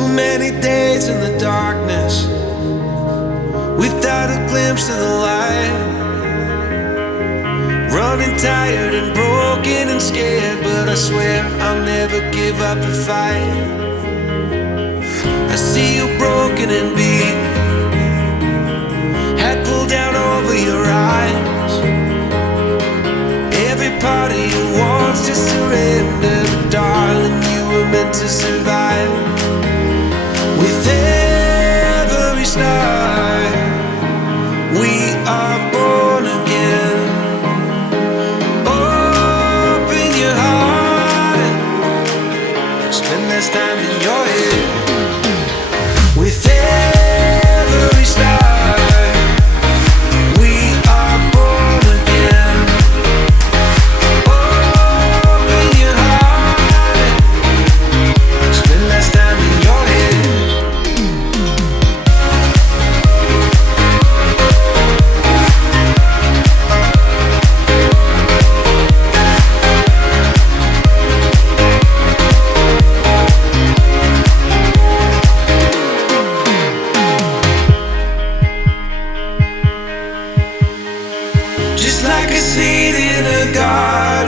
Too many days in the darkness without a glimpse of the light. Running tired and broken and scared, but I swear I'll never give up the fight. I see you broken and beat, head pulled down over your eyes. Every part of you wants to surrender, but darling, you were meant to survive. With every start, we are born again. Open your heart, spend less time in your head. With every start, we are born again. Open your heart, spend less time in your head. Just like a seed in a garden,